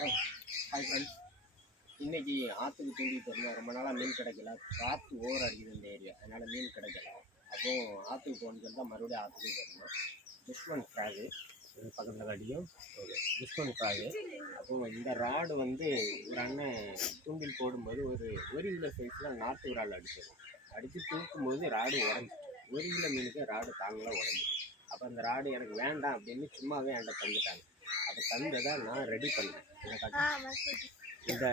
Hi friends, இன்றைக்கி ஆற்றுக்கு தூண்டிட்டு இருந்தோம். ரொம்ப நாளாக மீன் கிடைக்கல, காற்று ஓவர் அடிக்குது இந்த ஏரியா, அதனால் மீன் கிடைக்கல. அப்போது ஆற்றுக்கு போகணுன்னு சொல்லிட்டு மறுபடியும் ஆற்றுக்கு போயிருந்தோம். டிஸ்கவுண்ட் ஃப்ராகு பக்கத்தில் காட்டியும் ஒரு டிஸ்கவுண்ட் ஃப்ராகு. அப்போது இந்த ராடு வந்து ஒரு அண்ணன் தூண்டில் போடும்போது ஒரு கிலோ சைஸில் நாட்டு ராடு அடித்து தூக்கும்போது ராடு உடஞ்சிட்டு, 1 கிலோ மீனுக்கு ராடு தாங்கலாம் உடஞ்சிட்டு. அப்போ அந்த ராடு எனக்கு வேண்டாம் அப்படின்னு சும்மாவே என்கிட்ட தந்துட்டாங்க. அப்போ தந்ததை நான் ரெடி பண்ணேன். இதை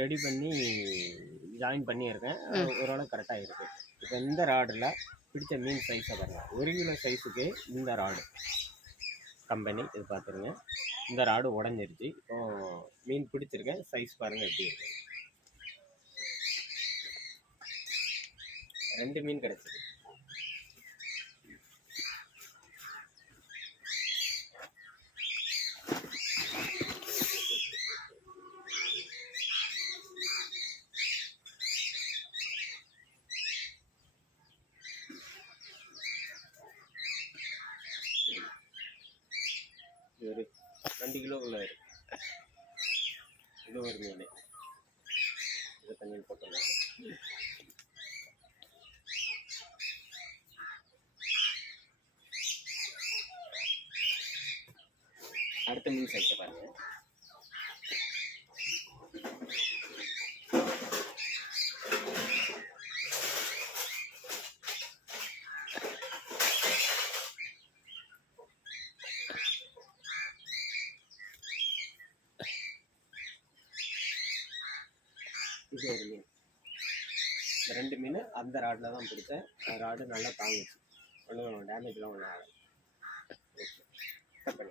ரெடி பண்ணி ஜாயின் பண்ணியிருக்கேன். ஓரளவு கரெக்டாக இருக்குது. இப்போ இந்த ராடில் பிடிச்ச மீன் சைஸை பாருங்கள். 1 கிலோ சைஸுக்கு இந்த ராடு கம்பெனி இது பார்த்துருங்க. இந்த ராடு உடஞ்சிருச்சு. இப்போது மீன் பிடிச்சிருக்கேன். சைஸ் பாருங்கள் எப்படி இருக்கு. 2 மீன் கிடச்சிது. ஒரு 2 கிலோக்குள்ள இருக்கு. இது ஒரு மீன். இதை தண்ணியில் போட்டுடலாம். அடுத்த மீன் சைஸை பாருங்க. இது ஒரு மீன். இந்த 2 மீன் அந்த ராடில் தான் பிடிச்சேன். ராடு நல்லா தாங்குச்சு, ஒன்றும் டேமேஜ்லாம் ஒன்றும் ஆகலை. ஓகே, கட் பண்ணி